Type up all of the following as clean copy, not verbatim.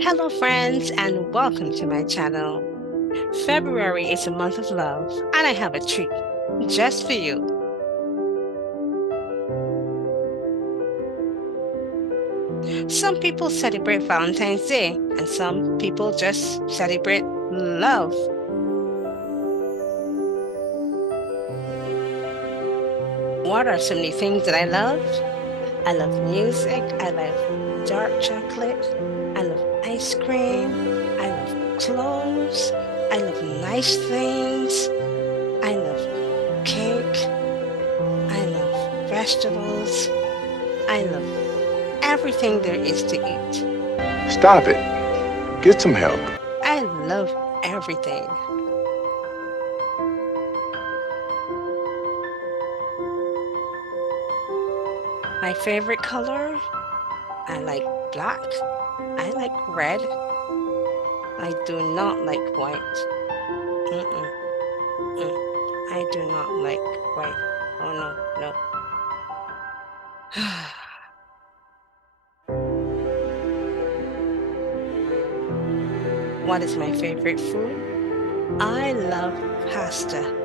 Hello, friends, and welcome to my channel. February is a month of love, and I have a treat just for you. Some people celebrate Valentine's Day, and some people just celebrate love. What are some new things that I love? I love music, I love dark chocolate, I love ice cream, I love clothes, I love nice things, I love cake, I love vegetables, I love everything there is to eat. Stop it. Get some help. I love everything. My favorite color, I like black. I like red. I do not like white. Mm-mm, mm. I do not like white. Oh no, no. What is my favorite food? I love pasta.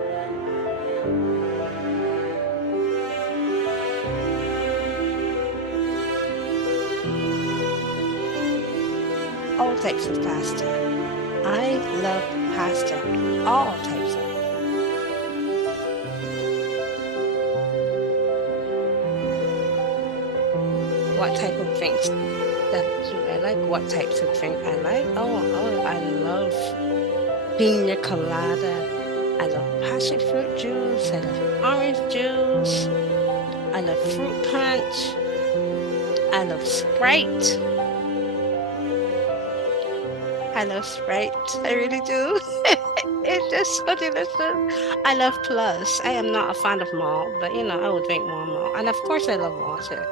All types of pasta. I love pasta. All types of. What type of drinks that do I like? What types of drink I like? Oh, I love pina colada. I love passion fruit juice. I love orange juice. I love fruit punch. I love Sprite. I love Sprite. I really do. It's just so delicious. I love Plus. I am not a fan of malt, but I will drink more malt. And of course, I love water.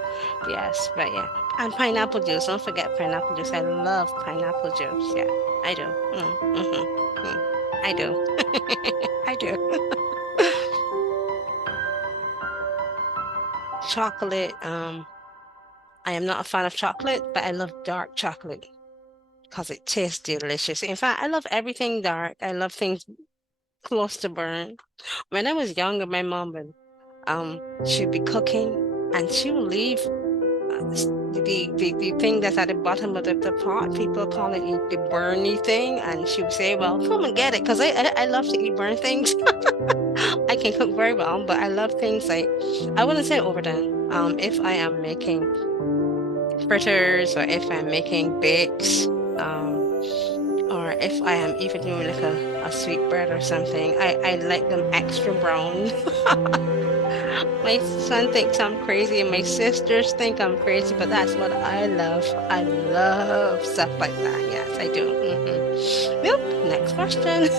Yes, but yeah. And pineapple juice. Don't forget pineapple juice. I love pineapple juice. Yeah, I do. Mm. I do. I do. Chocolate. I am not a fan of chocolate, but I love dark chocolate because it tastes delicious. In fact, I love everything dark. I love things close to burn. When I was younger, my mom would she'd be cooking and she would leave the thing that's at the bottom of the pot. People call it the burny thing, and she would say, "Well, come and get it," because I love to eat burnt things. I can cook very well, but I love things like I wouldn't say overdone. If I am making fritters or if I'm making bakes, or if I am even doing like a sweet bread or something, I like them extra brown. My son thinks I'm crazy and my sisters think I'm crazy, but that's what I love. I love stuff like that. Yes, I do. Yep. Next question.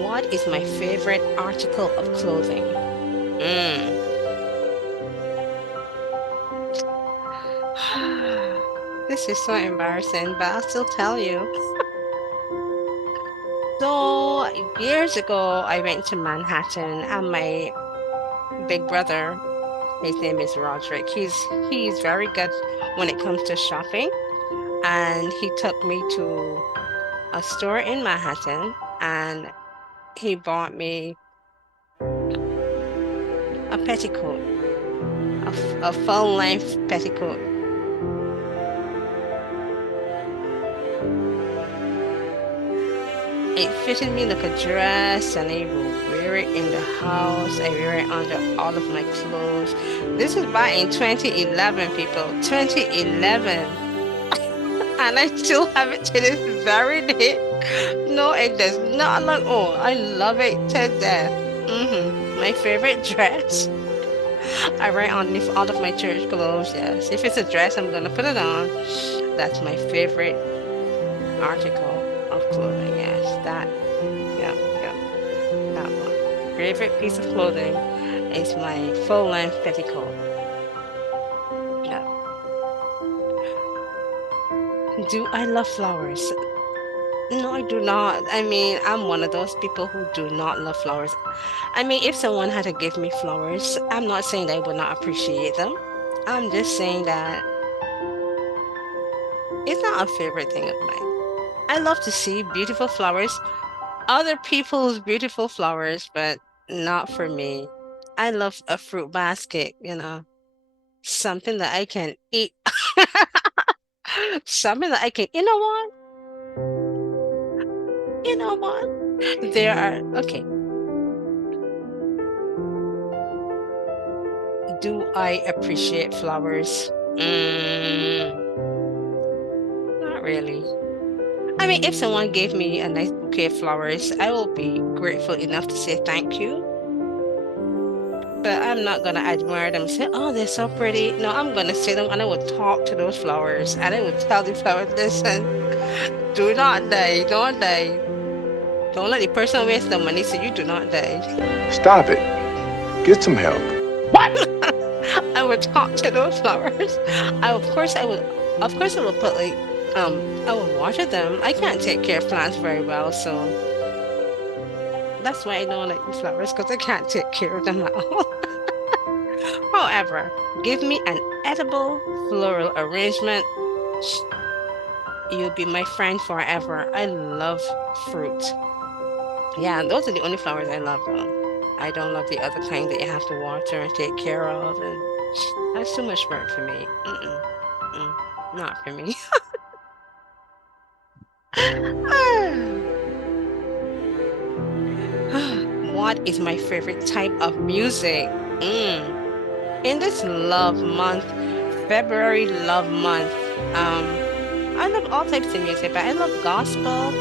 What is my favorite article of clothing? Mm. This is so embarrassing, but I'll still tell you. So years ago, I went to Manhattan, and my big brother, his name is Roderick. He's very good when it comes to shopping, and he took me to a store in Manhattan, and he bought me a petticoat, a full length petticoat. It fitted me like a dress, and I will wear it in the house. I wear it under all of my clothes. This is back in 2011, people. 2011. And I still have it to this very day. No, it does not look old. I love it to death. My favorite dress. I wear it underneath all of my church clothes. Yes, if it's a dress, I'm gonna put it on. That's my favorite article of clothing. Yes, that. Yeah, yeah, that one. Favorite piece of clothing is my full-length petticoat. Yeah. Do I love flowers? No, I do not. I mean, I'm one of those people who do not love flowers. I mean, if someone had to give me flowers, I'm not saying that I would not appreciate them. I'm just saying that it's not a favorite thing of mine. I love to see beautiful flowers, other people's beautiful flowers, but not for me. I love a fruit basket, something that I can eat, something that I can, you know what? You know what? Okay, do I appreciate flowers? Not really. I mean, if someone gave me a nice bouquet of flowers, I will be grateful enough to say thank you. But I'm not gonna admire them and say, "Oh, they're so pretty." No, I'm gonna sit them and I will talk to those flowers and I will tell the flowers, "Listen, do not die, don't die. Don't let the person waste the money, so you do not die." Stop it. Get some help. I would talk to those flowers. Of course, I will put I will water them. I can't take care of plants very well, so that's why I don't like the flowers because I can't take care of them at all. However, give me an edible floral arrangement. You'll be my friend forever. I love fruit. Yeah, those are the only flowers I love, though. I don't love the other kind that you have to water and take care of, and that's too much work for me. Mm-mm, mm, not for me. What is my favorite type of music? Mm. In this love month, February love month, I love all types of music, but I love gospel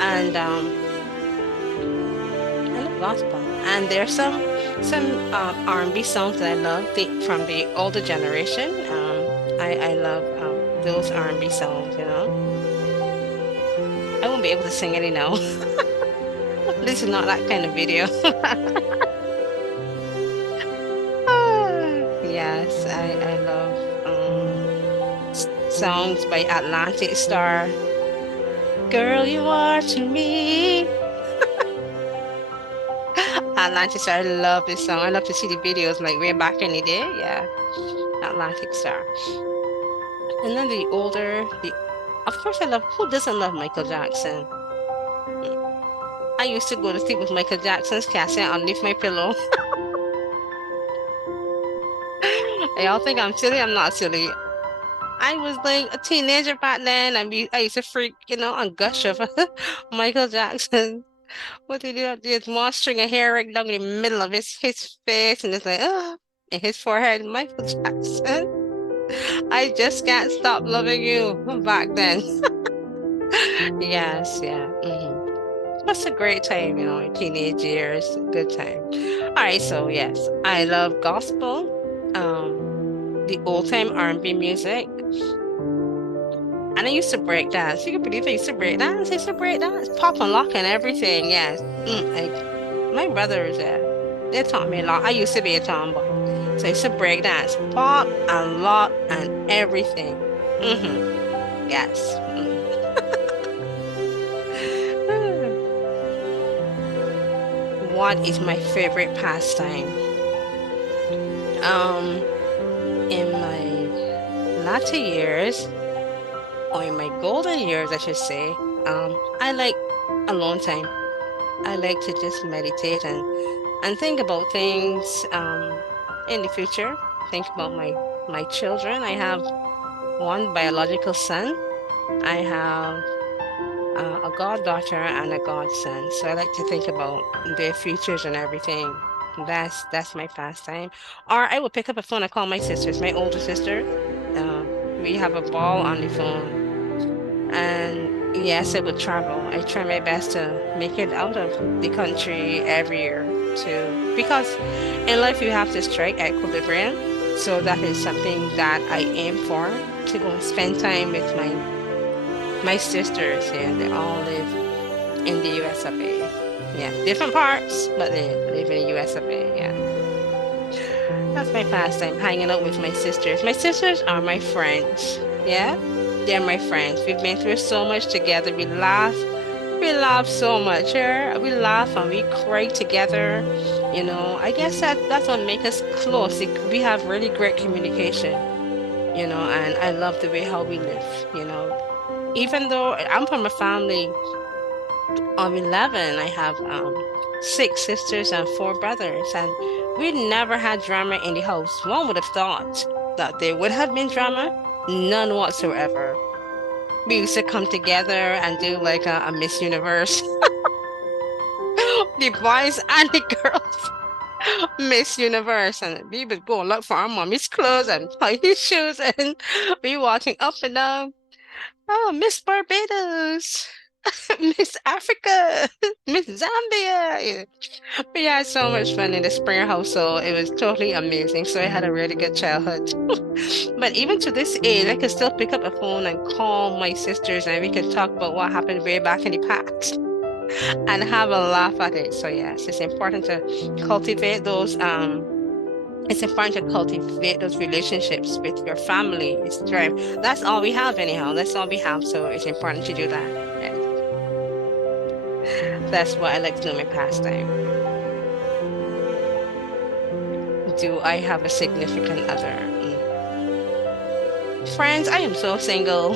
and I love gospel. And there's some R&B songs that I love from the older generation. I love those R&B songs. I won't be able to sing any now. This is not that kind of video. Yes, I love songs by Atlantic Star. Girl, you are to me. Atlantic Star, I love this song. I love to see the videos like way back in the day. Yeah, Atlantic Star. And then of course I love, who doesn't love Michael Jackson? Mm. I used to go to sleep with Michael Jackson's cassette underneath my pillow. Y'all think I'm silly? I'm not silly. I was like a teenager back then. I used to freak, and gush over Michael Jackson. What did he do? There's one string of hair right down in the middle of his face, and it's like, in his forehead, Michael Jackson. I just can't stop loving you back then. Yes, yeah. That's a great time, in teenage years. Good time. All right, so yes, I love gospel, um, the old time R&B music. And I used to break dance. You can believe I used to break dance. I used to break dance, pop and lock and everything. Yes. My brothers, they taught me a lot. I used to be a tomboy. So I used to break dance, pop and lock and everything. Yes. What is my favorite pastime? Um, in my latter years, or in my golden years, I should say, I like alone time. I like to just meditate and think about things in the future. Think about my children. I have one biological son. I have a goddaughter and a godson. So I like to think about their futures and everything. That's my pastime. Or I will pick up a phone and call my sisters, my older sisters. We have a ball on the phone. And yes, I would travel. I try my best to make it out of the country every year because in life you have to strike equilibrium. So that is something that I aim for, to go and spend time with my sisters. Yeah, they all live in the US of A. Yeah, different parts, but they live in the US of A. Yeah. That's my pastime, hanging out with my sisters. My sisters are my friends. Yeah, they're my friends. We've been through so much together. We laugh so much. Yeah? We laugh and we cry together. I guess that's what makes us close. We have really great communication, and I love the way how we live. Even though I'm from a family of 11, I have six sisters and four brothers, and we never had drama in the house. One would have thought that there would have been drama, none whatsoever. We used to come together and do like a Miss Universe, the boys and the girls. Miss Universe, and we would go look for our mommy's clothes and buy his shoes, and we walking up and down. Oh, Miss Barbados, Miss Africa, Miss Zambia. Yeah. We had so much fun in the Springer household. It was totally amazing. So I had a really good childhood. But even to this age, I can still pick up a phone and call my sisters, and we can talk about what happened way back in the past and have a laugh at it. So yes, cultivate those um it's important to cultivate those relationships with your family. It's right. That's all we have anyhow. That's all we have. So it's important to do that. Yes. That's what I like to do in my pastime. Do I have a significant other? Friends, I am so single.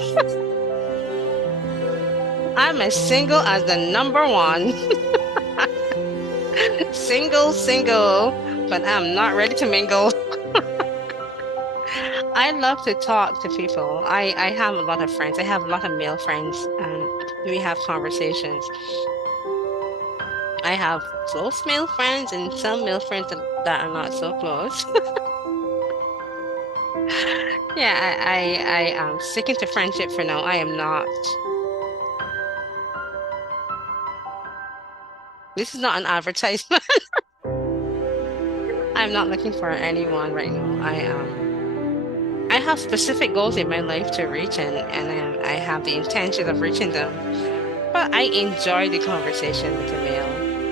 I'm as single as the number one. Single, single, but I'm not ready to mingle. I love to talk to people. I have a lot of friends. I have a lot of male friends, and we have conversations. I have close male friends and some male friends that are not so close. Yeah, I am sticking to friendship for now. I am not. This is not an advertisement. I'm not looking for anyone right now. I have specific goals in my life to reach, and I have the intention of reaching them. But I enjoy the conversation with the male.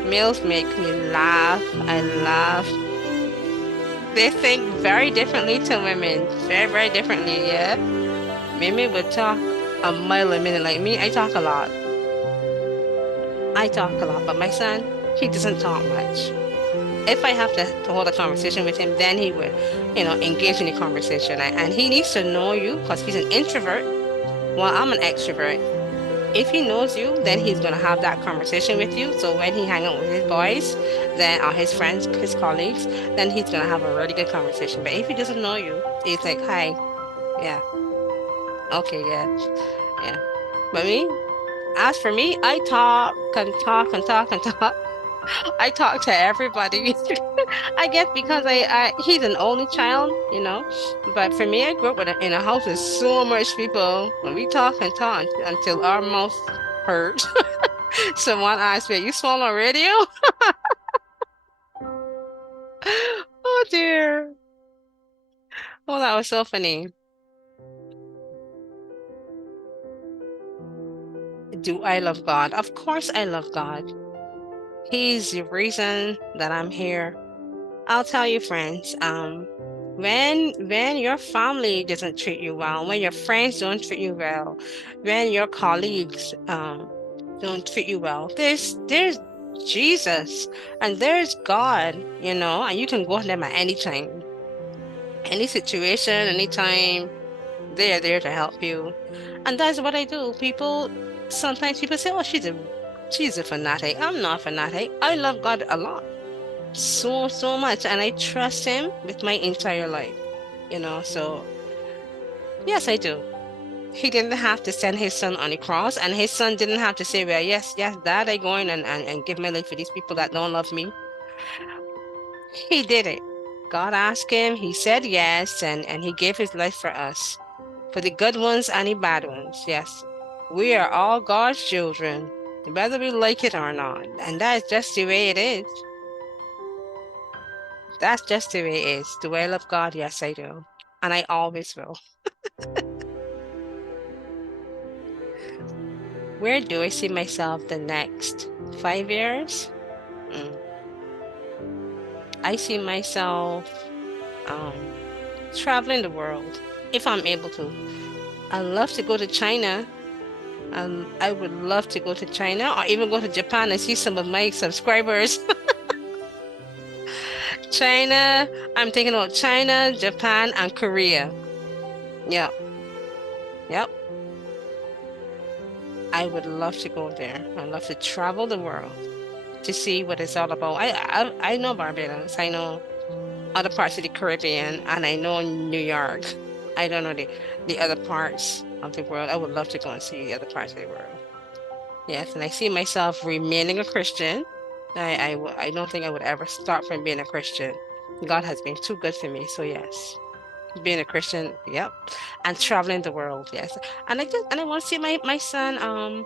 Males make me laugh. I laugh. They think very differently to women. Very, very differently, yeah. Women would talk a mile a minute like me. I talk a lot. I talk a lot, but my son, he doesn't talk much. If I have to hold a conversation with him, then he would, engage in the conversation. And he needs to know you because he's an introvert while I'm an extrovert. If he knows you, then he's gonna have that conversation with you. So when he hang out with his boys, then or his friends, his colleagues, then he's gonna have a really good conversation. But if he doesn't know you, he's like, "Hi, yeah, okay, yeah, yeah." But as for me, I talk and talk and talk and talk. I talk to everybody. I guess because he's an only child. But for me, I grew up in a house with so much people. When we talk and talk until our mouth hurt. Someone asked me, "You swallow radio?" Oh dear. Oh, that was so funny. Do I love God? Of course I love God. He's the reason that I'm here. I'll tell you, friends, when your family doesn't treat you well, when your friends don't treat you well, when your colleagues don't treat you well, there's Jesus and there's God, and you can go to them at any time, any situation, anytime. They are there to help you. And that's what I do. Sometimes people say, "Oh, she's a fanatic." I'm not a fanatic. I love God a lot. So, so much. And I trust him with my entire life. So yes, I do. He didn't have to send his son on the cross, and his son didn't have to say, "Well, yes, yes, Dad, I go in and give my life for these people that don't love me." He did it. God asked him, he said yes, and he gave his life for us. For the good ones and the bad ones. Yes, we are all God's children, whether we like it or not. And that's just the way it is. That's just the way it is. Do I love God? Yes, I do. And I always will. Where do I see myself the next 5 years? Mm. I see myself traveling the world if I'm able to. I love to go to China. I would love to go to China or even go to Japan and see some of my subscribers. China. I'm thinking about China, Japan, and Korea. Yep, yep. I would love to go there. I'd love to travel the world to see what it's all about. I know Barbados. I know other parts of the Caribbean, and I know New York. I don't know the other parts of the world. I would love to go and see the other parts of the world. Yes, and I see myself remaining a Christian. I don't think I would ever stop from being a Christian. God has been too good for me. So yes, being a Christian, yep, and traveling the world, yes. And I want to see my son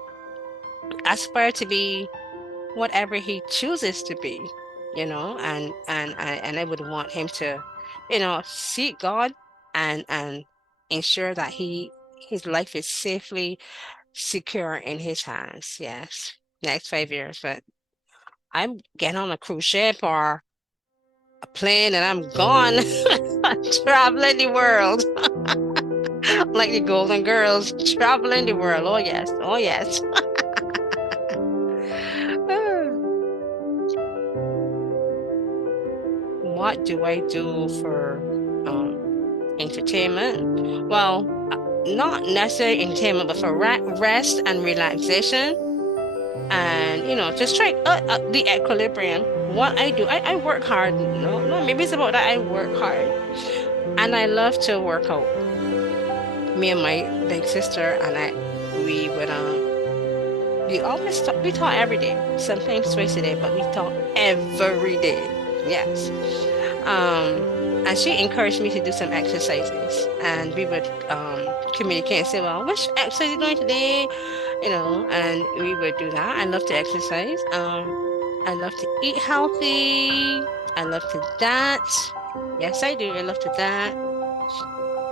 aspire to be whatever he chooses to be, and I would want him to, seek God and ensure that his life is safely secure in his hands. Yes, next 5 years. But I'm getting on a cruise ship or a plane and I'm gone traveling the world like the Golden Girls traveling the world. Oh yes, oh yes. What do I do for entertainment? Well, not necessarily entertainment, but for rest and relaxation, and to strike the equilibrium. What I do, I work hard. No, no, maybe it's about that. I work hard, and I love to work out. Me and my big sister and we would we talk every day, sometimes twice a day, but we talk every day. Yes. Um, and she encouraged me to do some exercises, and we would communicate and say, "Well, which exercise are you doing today?" And we would do that. I love to exercise. I love to eat healthy. I love to dance. Yes, I do. I love to dance.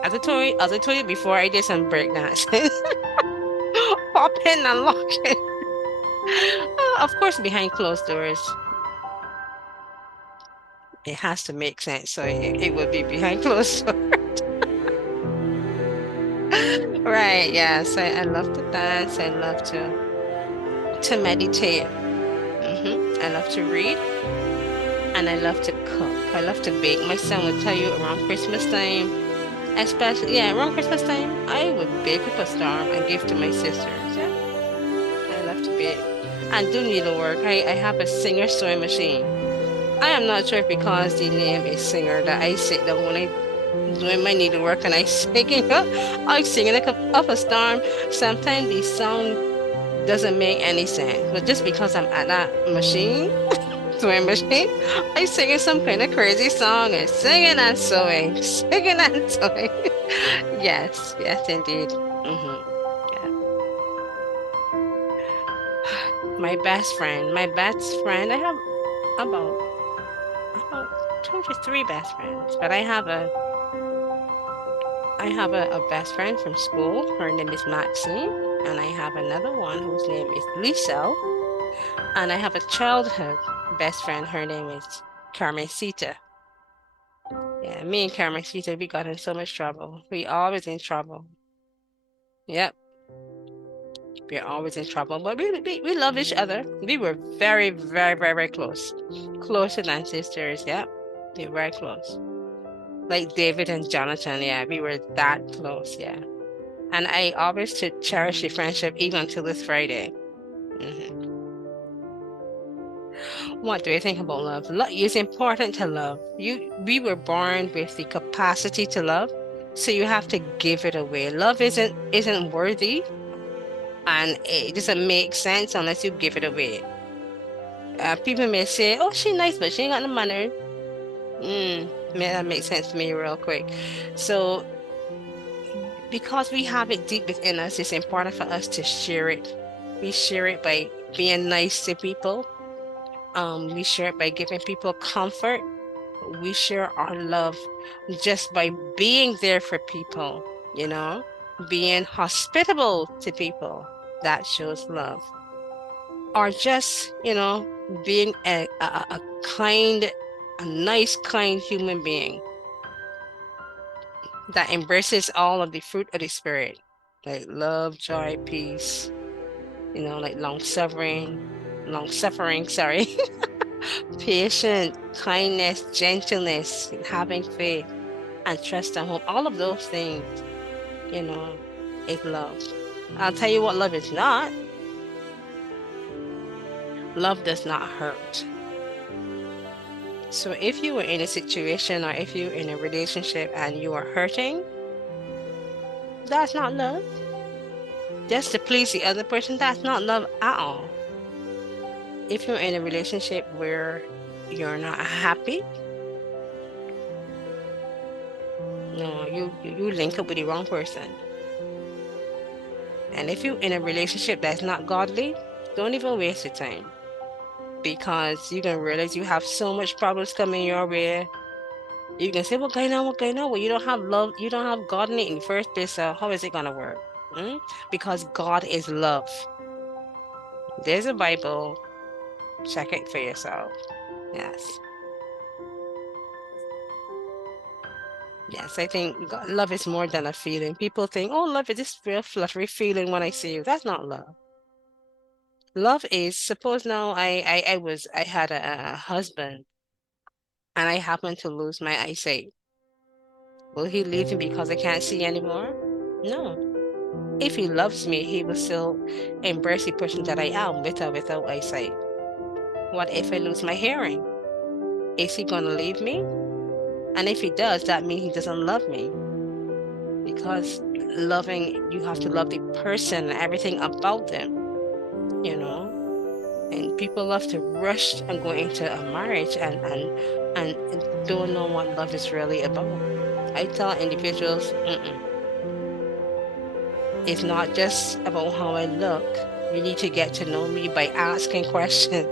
As I told you before, I did some break dancing, popping and locking. Of course, behind closed doors, it has to make sense. So it would be behind closed doors. Right, yes. I love to dance. I love to meditate. I love to read and I love to cook. I love to bake. My son would tell you around Christmas time, especially yeah, around Christmas time, I would bake up a storm and give to my sisters. Yeah, I love to bake and do needlework. I have a singer sewing machine. I am not sure if because the name is singer that I sit down when I doing my needlework and I singing up a storm. Sometimes the song doesn't make any sense, but just because I'm at that machine, sewing machine, I singing some kind of crazy song and singing and sewing, singing and sewing. Yes, yes, indeed. Yeah. My best friend. I have about about 2 to 3 best friends, but I have a best friend from school. Her name is Maxine, and I have another one whose name is Lisa, and I have a childhood best friend. Her name is Carmencita. Yeah, me and Carmencita, we got in so much trouble. We always in trouble. Yep, we're always in trouble, but we love each other. We were very, very, very, very close. Closer than sisters. Yep, we were very close. Like David and Jonathan. Yeah, we were that close. Yeah. And I always to cherish the friendship even until this Friday. hmm What do you think about love? Love is important to love. We were born with the capacity to love, so you have to give it away. Love isn't worthy, and it doesn't make sense unless you give it away. People may say, "Oh, she's nice, but she ain't got no money." Man, that makes sense to me real quick. So, because we have it deep within us, it's important for us to share it. We share it by being nice to people. We share it by giving people comfort. We share our love just by being there for people, being hospitable to people. That shows love. Or just, being a kind, a nice, kind human being that embraces all of the fruit of the spirit, like love, joy, peace, like long suffering, sorry. Patience, kindness, gentleness, having faith, and trust and hope. All of those things, you know, is love. I'll tell you what love is not. Love does not hurt. So if you were in a situation or if you're in a relationship and you are hurting, that's not love. Just to please the other person, that's not love at all. If you're in a relationship where you're not happy, no, you link up with the wrong person. And if you're in a relationship that's not godly, don't even waste your time because you're gonna realize you have so much problems coming your way. You can say, "What going on? What going on?" Well, you don't have love. You don't have God in it in the first place. So how is it gonna work? Mm? Because God is love. There's a Bible. Check it for yourself. Yes. Yes, I think love is more than a feeling. People think, oh, love is this real fluttery feeling when I see you. That's not love. Love is, suppose now I had a husband and I happen to lose my eyesight. Will he leave me because I can't see anymore? No. If he loves me, he will still embrace the person that I am with or without eyesight. What if I lose my hearing? Is he gonna leave me? And if he does, that means he doesn't love me. Because loving, you have to love the person, everything about them, you know. And people love to rush and go into a marriage and don't know what love is really about. I tell individuals, it's not just about how I look. You need to get to know me by asking questions.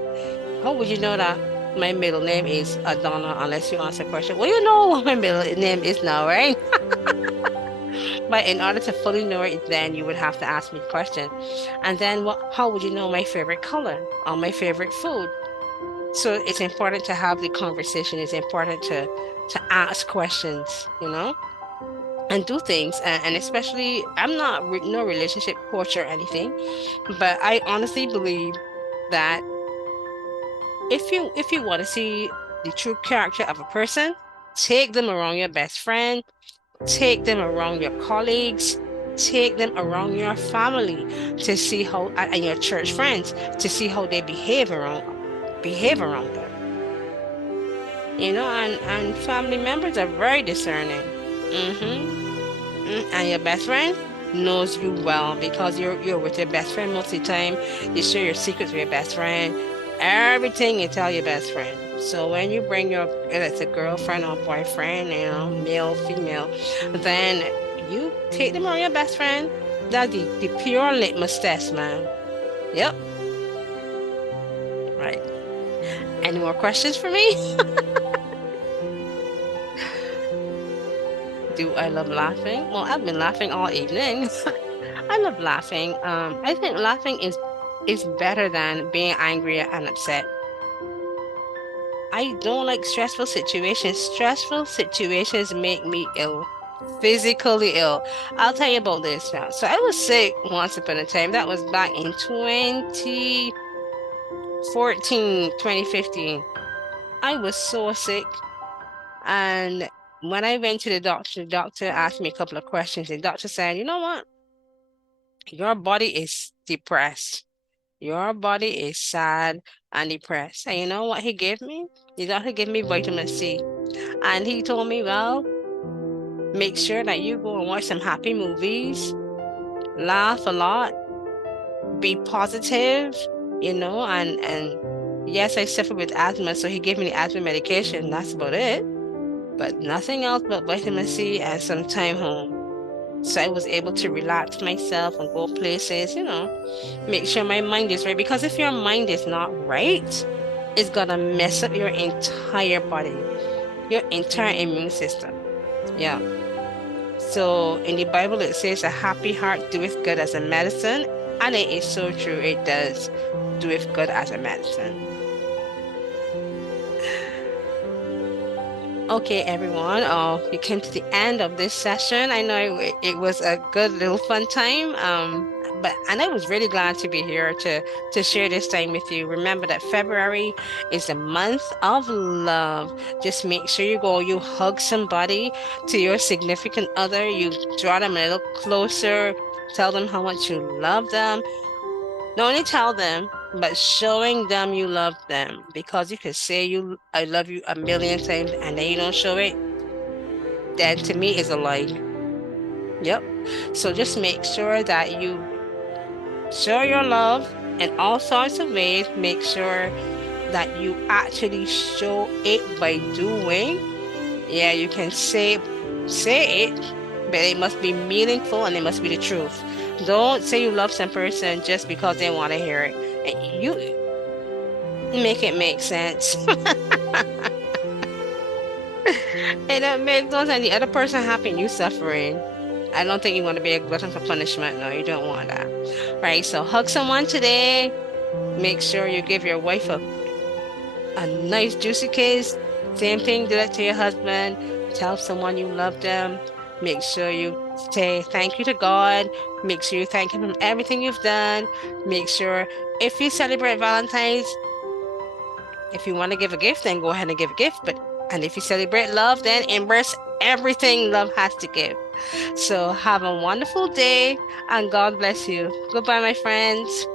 How would you know that my middle name is Adonna unless you ask a question? Well, you know what my middle name is now, right? But in order to fully know it, then you would have to ask me the question. And then what how would you know my favorite color or my favorite food? So it's important to have the conversation. It's important to ask questions, and do things. And especially, I'm not no relationship coach or anything, but I honestly believe that if you want to see the true character of a person, take them around your best friend, take them around your colleagues, take them around your family to see how and your church friends to see how they behave around them. And family members are very discerning. Mm-hmm. And your best friend knows you well because you're with your best friend most of the time. You share your secrets with your best friend. Everything you tell your best friend. So when you bring whether it's a girlfriend or boyfriend, male, female, then you take them on your best friend. That's the pure litmus test, man. Yep. Right. Any more questions for me? Do I love laughing? Well, I've been laughing all evening. I love laughing. I think laughing is better than being angry and upset. I don't like stressful situations. Stressful situations make me ill, physically ill. I'll tell you about this now. So I was sick once upon a time. That was back in 2014, 2015. I was so sick. And when I went to the doctor asked me a couple of questions. The doctor said, you know what? Your body is depressed. Your body is sad and depressed. And you know what he gave me? The doctor gave me vitamin C. And he told me, well, make sure that you go and watch some happy movies, laugh a lot, be positive, and yes, I suffer with asthma, so he gave me the asthma medication. That's about it. But nothing else but vitamin C and some time home. So I was able to relax myself and go places, make sure my mind is right. Because if your mind is not right, it's gonna mess up your entire body, your entire immune system. Yeah. So in the Bible, it says, a happy heart doeth good as a medicine. And it is so true. It does doeth good as a medicine. Okay, everyone. We came to the end of this session. I know it was a good little fun time. But and I was really glad to be here to share this time with you. Remember that February is the month of love. Just make sure you hug somebody, to your significant other, you draw them a little closer, tell them how much you love them. Not only tell them, but showing them you love them. Because you can say I love you a million times and then you don't show it, then to me is a lie. Yep. So just make sure that you show your love in all sorts of ways. Make sure that you actually show it by doing. Yeah, you can say it, but it must be meaningful and it must be the truth. Don't say you love some person just because they want to hear it. You make it make sense. And that makes no sense. The other person happy and you suffering. I don't think you want to be a glutton for punishment. No, you don't want that. Right? So hug someone today. Make sure you give your wife a nice juicy kiss. Same thing, do that to your husband. Tell someone you love them. Make sure you say thank you to God. Make sure you thank Him for everything you've done. Make sure if you celebrate Valentine's, if you want to give a gift, then go ahead and give a gift. But and if you celebrate love, then embrace everything love has to give. So have a wonderful day and God bless you. Goodbye, my friends.